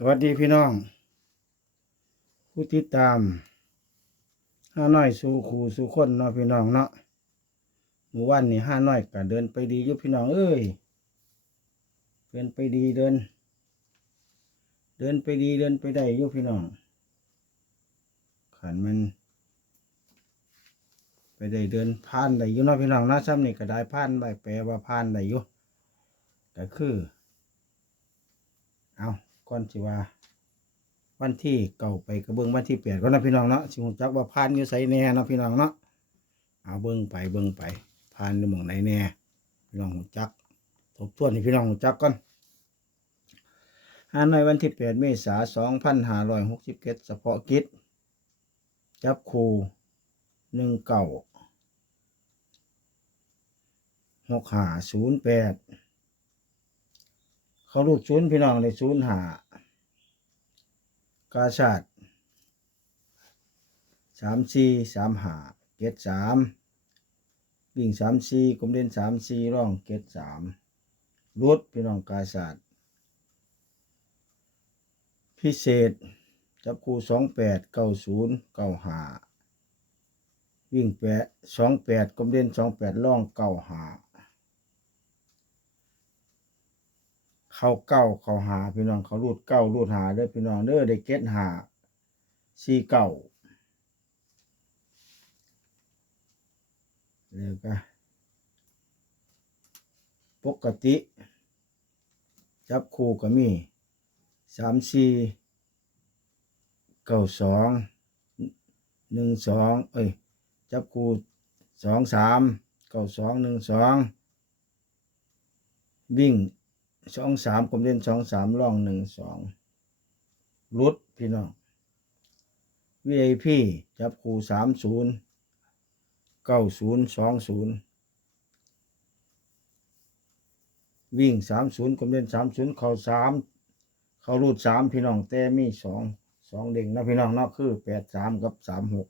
สวัสดีพี่น้อง ผู้ติดตามห้าน้อยสู่ขู่สู่คนเนาะพี่น้องเนาะหมู่วันนี่ห้าน้อยก็เดินไปดีอยู่พี่น้องเอ้ยเดินไปดีเดิน เดินไปดีเดินไปได้อยู่พี่น้องขันมัน ไปได้เดินผ่านได้อยู่เนาะพี่น้องนะซ้ำนี่ก็ได้ผ่านใบแปลว่าผ่านได้อยู่ก็คือ เอา ก่อนสิว่า วันที่เก่าไปกระเบื้องวันที่แปดก็นะพี่น้องเนาะสิหูจักว่าผ่านอยู่ไสแน่เนาะพี่น้องเนาะเอาเบิ้งไปเบิ้งไปผ่านอยู่หม่องไหนแน่พี่น้องหูจักทบทวนให้พี่น้องหูจักก่อนหาในวันที่แปดเมษาสองพันห้าร้อยหกสิบเจ็ดเฉพาะกิจจับคูหนึ่งเก่าหกห้าศูนย์แปด เขาลูกศูนย์พี่น้องเลยศูนย์หากาชาติสามสี่สามหาเกตสามวิ่งสามสี่กลมเด่นสามสี่ร่องเกตสามรุดพี่น้องกาชาติพิเศษจับคู่สองแปดเก้าศูนย์เก้าหาวิ่งแปดสองแปดกลมเด่นสองแปดร่องเก้าหา เขาเก้าเขาหาพี่น้องเขารูดเก้ารูดหาเด้อพี่น้องเด้อได้เก็ตหาสี่เก้าแล้วก็ปกติ จับคู่ก็มีสามสี่เก้าสองหนึ่งสองเอ้ยจับคู่สองสามเก้าสองหนึ่งสองวิ่ง สองสามผมเล่นสองสามล่องหนึ่งสองรุดพี่น้อง VIP จับคู่สามศูนย์เก้าศูนย์สองศูนย์วิ่งสามศูนย์ผมเล่นสามศูนย์เขาสามเขารูดสามพี่น้องแต่มีสองสองเด้งนะพี่น้องเนาะคือแปดสามกับสามหก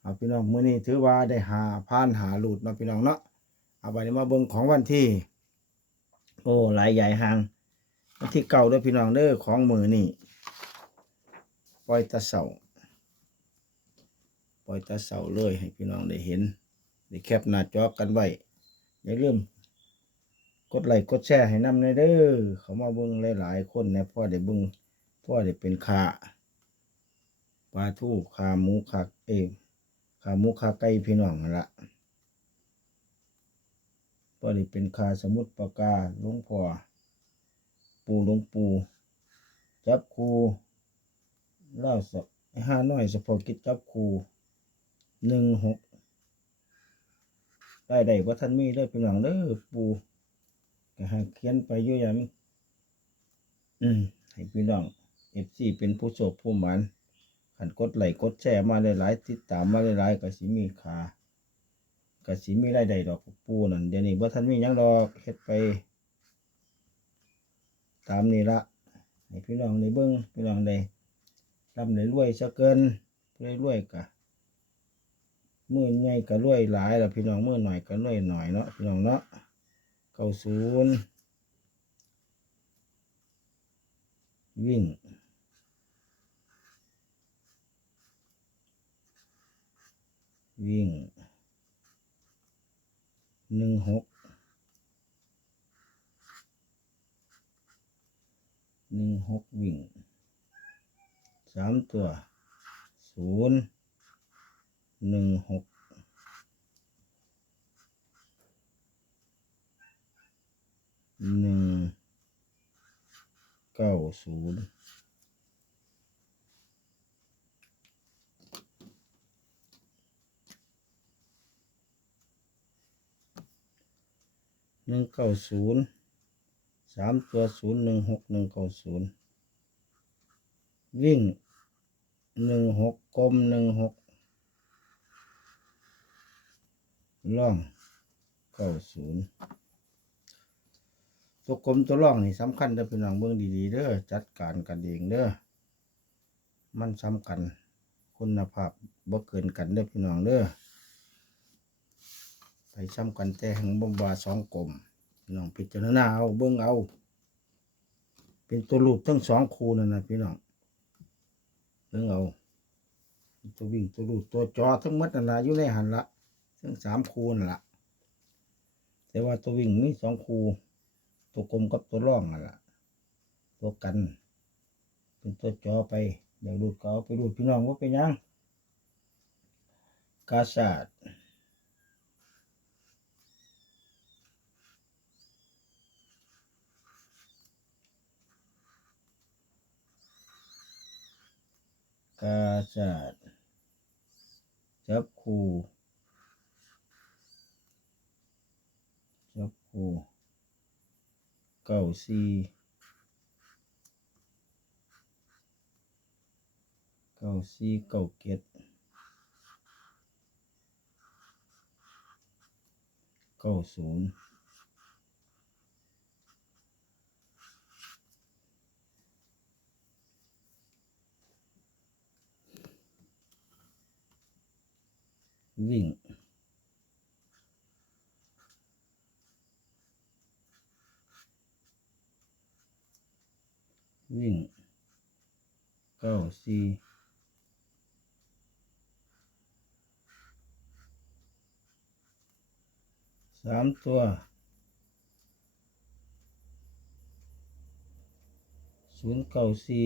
เอาพี่น้องมื้อนี้ถือว่าได้หาผ่านหาหลุดเนาะพี่น้องเนาะเอาไปนี่มาเบิ่งของวันที่ โอ้หลายใหญ่หางวันที่เก่าด้อพี่น้องเด้อของมือนี่ปล่อยตะเสาปล่อยตะเสาเลยให้พี่น้องได้เห็นได้แคปหน้าจอกันไว้อย่าลืมกดไลค์กดแชร์ให้นำในเด้อเขามาเบิ่งหลายๆคนนะพ่อได้เบิ่งพ่อได้เป็นขาปลาทูขาหมูขาเอยขาหมูขาไก่พี่น้องนั่นละ ก็ได้เป็นคาสมุดปากกาหลวงพ่อปูหลวงปูจับครูเล่าสักห้าน้อยเฉพาะกิจจับครูหนึ่งหกได้ได้ว่าท่านมีได้เป็นหลังเด้อปูก็ให้เขียนไปยู่อย่างอืมให้พี่น้องเอฟซีเป็นผู้โชคผู้หมันขันกดไหลกดแชร์มาหลายๆติดตามมาหลายๆก็สิมีค่า ก็สิมีรายได้ดอกปูนั่นเดี๋ยวนี้บ่ทันมีหยังดอกเฮ็ดไป ตามนี้ละให้พี่น้องได้เบิ่งพี่น้องได้ร่ำได้รวยซะเกินผู้ใดรวยก็มื้อใหญ่ก็รวยหลายแล้วพี่น้องมื้อหน่อยก็รวยหน่อยเนาะพี่น้องเนาะเก้าศูนย์วิ่งวิ่ง หนึ่งหกหนึ่งหกวิ่งสามตัวศูนย์หนึ่งหกหนึ่งเก้าศูนย์ หนึ่งเก้าศูนย์สามตัวศูนย์หนึ่งหกหนึ่งเก้าศูนย์วิ่งหนึ่งหกกลมหนึ่งหกล่องเก้าศูนย์ตัวกลมตัวล่องนี่สำคัญเด้อพี่น้องเบิ่งดีๆเด้อจัดการกันเองเด้อมันสำคัญคุณภาพบ่เกินกันเด้อพี่น้องเด้อ ซ้ำกันแต่หงบ่บาสองกลมพี่น้องพิจารณาเอาเบิ่งเอา เป็นตัวลูกทั้งสองคูนั่นนะพี่น้องเรื่องเอาตัววิ่งตัวลูกตัวจอทั้งหมดนั่นละอยู่ในหันละทั้งสามคูนั่นละแต่ว่าตัววิ่งมีสองคูตัวกลมกับตัวร่องนั่นละตัวกัน เป็นตัวจอไปอยากดูดก็เอาไปดูดพี่น้องว่าเป็นยังกาซาด กาจัดจับคู่จับคู่เก้าสี่เก้าสี่เก้าเจ็ดเก้าศูนย์ วิ่ง วิ่งเก้าสี่สามตัวศูนย์เก้าสี่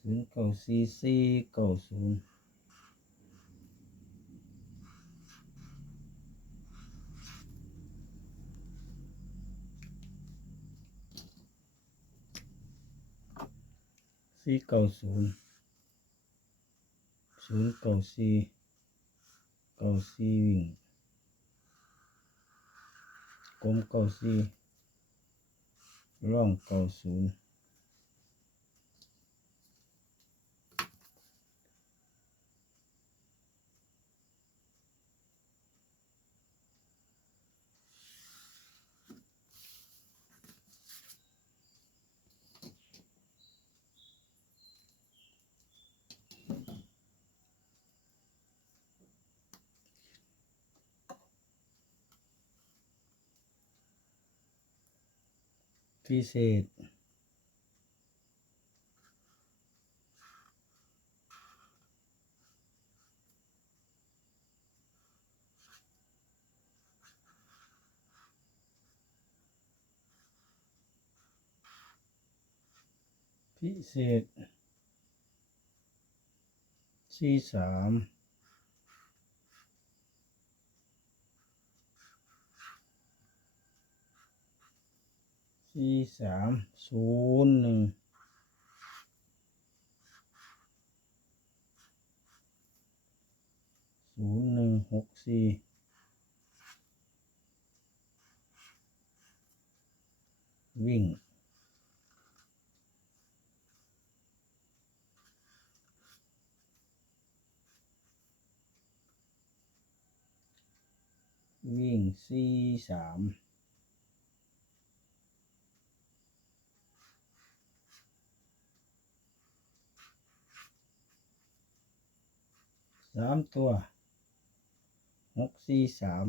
ศูนย์ เก้าสี่สี่เก้าศูนย์สี่เก้าศูนย์ศูนย์เก้าสี่เก้าสี่วิ่งกลมเก้าสี่ร่องเก้าศูนย์ พิเศษ พิเศษสี่สาม สี่สามศูนย์หนึ่งศูนย์หนึ่งหกสี่วิ่งวิ่งสี่สาม สามตัวหกสี่สาม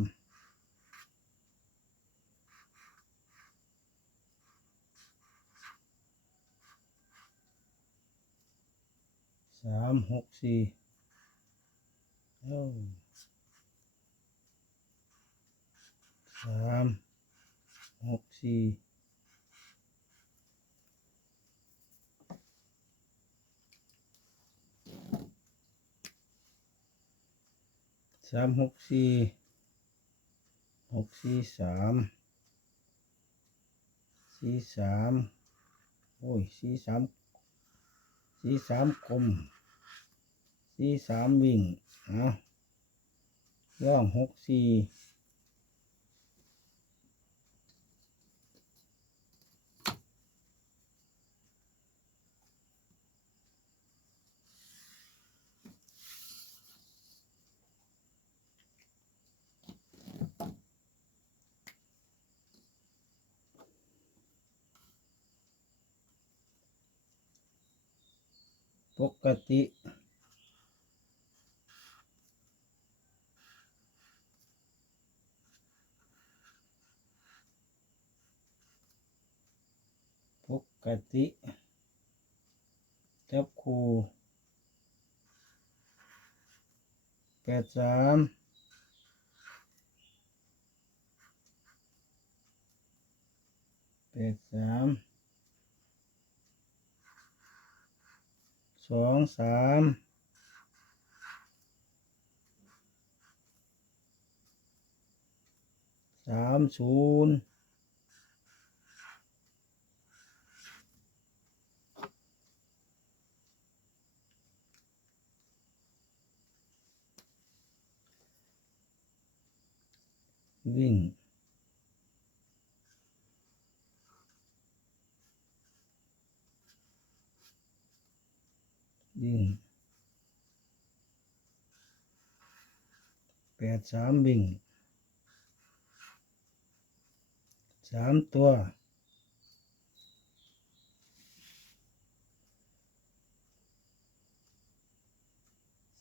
สามหกสี่สามหกสี่ามหกสี่หกสี่สามสี่สามโอ้ยสี่สามสี่สามกลมสี่สามวิ่งเอาร่องหกสี่ kati? Pukati tepku petram petram สองสามสามศูนย์วิ่งิ่งแปดสามวิ่งสามตัว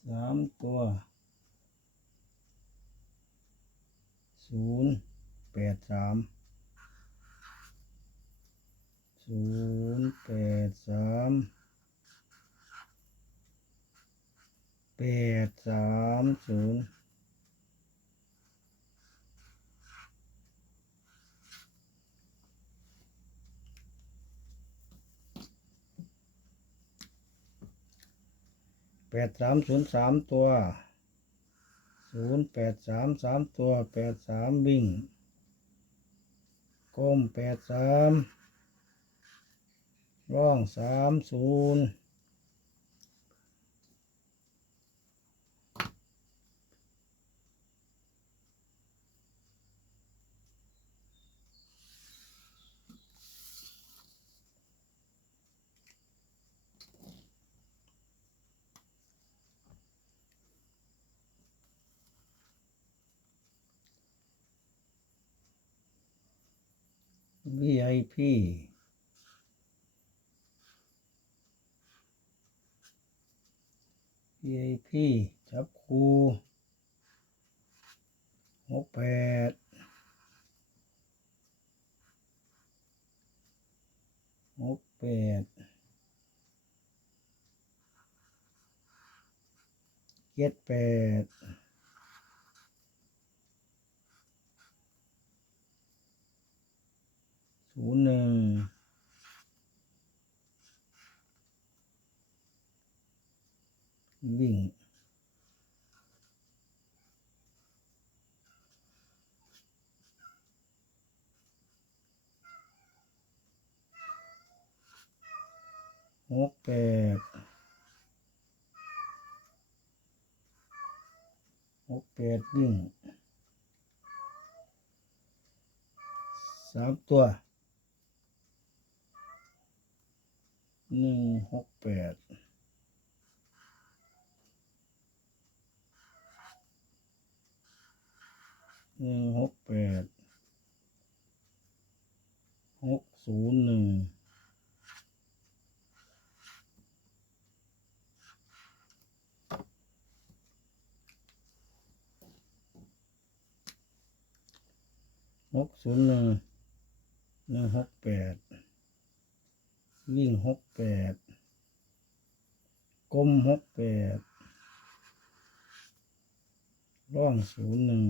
สามตัวศูนย์แปดสามศูนย์แปดสามแป ดสามศูนย์แปดสามศูนย์สามตัวศูนย์แปดสามสามตัวแปดสามวิ่งก้มแปดสามร่องสามศูนย์ วีไอพีวีไอพีจับคูหกแปดหกแปดเจ็ดแปด ศูนย์หนึ่งวิ่งหกแปดหกแปดวิ่งสามตัว หนึ่งหกแปดหนึ่งหกแปดหกศูนย์หนึ่งหกศูนย์หนึ่งหนึ่งหกแปด วิ่งหกแปดกลมหกแปดร่องศูนย์หนึ่ง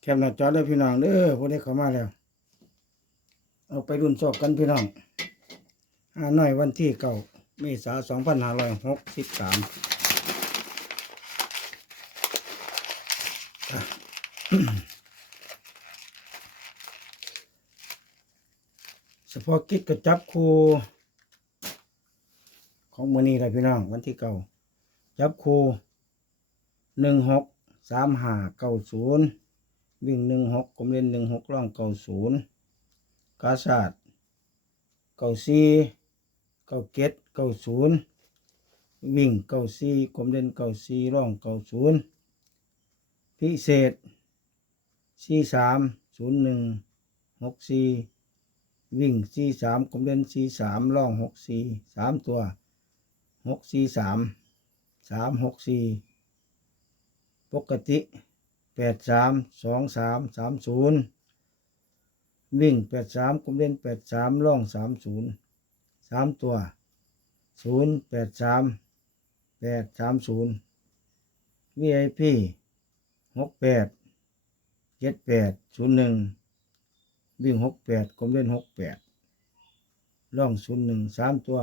แคปหน้าจอได้พี่น้องเด้อพวกนี้เข้ามาแล้ว เอาไปรุ่นโชคกันพี่น้องห้าน้อยวันที่เก้าเมษาสองพันห้าร้อยหกสิบสามพาะกิจก็จับครูของมือนี้เลยพี่น้อง วันที่เก้าจับครูหนึ่งหกสามห้าเก้าศูนย์ วิ่งหนึ่งหกกลมเล่นหนึ่งหกร่องเก้าศูนย์กาศาสตร์เก้าสี่เก้าเก็ดเก้าศูนย์วิ่งเก้าสี่กลมเล่นเก้าสี่ร่องเก้าศูนย์พิเศษสี่สามศูนย์หนึ่งหกสี่วิ่งสี่สามกลมเด่นสี่สามล่องหกสี่สามตัวหกสี่สามสามหกสี่ปกติ แปดสามสองสามสามศูนย์วิ่งแปดสามกลมเด่นแปดสามล่องสามศูนย์สามตัวศูนย์แปดสามแปดสามศูนย์ VIP หกแปดเจ็ดแปดศูนย์หนึ่งวิ่งหกแปดกลมเล่นหกแปดล่องศูนย์หนึ่งสามตัว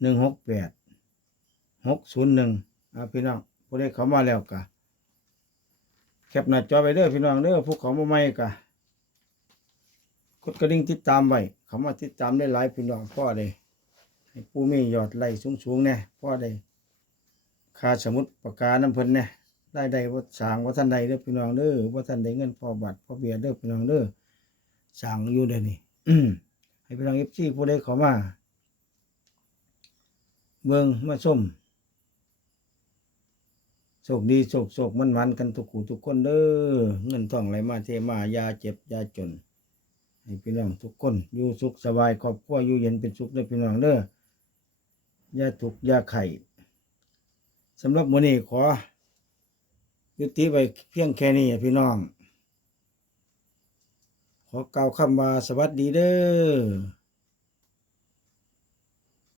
หนึ่งหกแปดหกศูนย์หนึ่งอ่าพี่น้องผู้ใดเขามาแล้วกะ ปหน้าจอไปเด้อพี่น้องเด้อผู้เขามาใหม่กะกดกระดิ่งติดตามไว้เขามาติดตามได้หลายพี่น้องพ่อได้ให้ผู้มียอดไล่สูงๆแน่พ่อได้คาสมุดปากกาน้ำเพิ่นแน่ได้ได้ว่าสางว่าท่านใดเด้อพี่น้องเด้อว่าท่านได้เงินพอบัตรพอเบียร์เด้อพี่น้องเด้อสางอยู่เด้อนี่อื้อให้พี่น้องเอฟซีผู้ใดเข้ามาเบิ่งมาส้ม โชคดีโชคโชคมันมันกันทุกคู่ทุกคนเด้อเงินทองไหลมาเทมายาเจ็บยาจนให้พี่น้องทุกคน อยู่สุขสบายครอบครัวอยู่เย็นเป็นสุขเด้พี่น้องเด้อยาทุกยาไข่สำหรับมื้อนี้ขอ ยุติไปเพียงแค่นี้พี่น้อง ขอกล่าวคำว่าสวัสดีเด้อ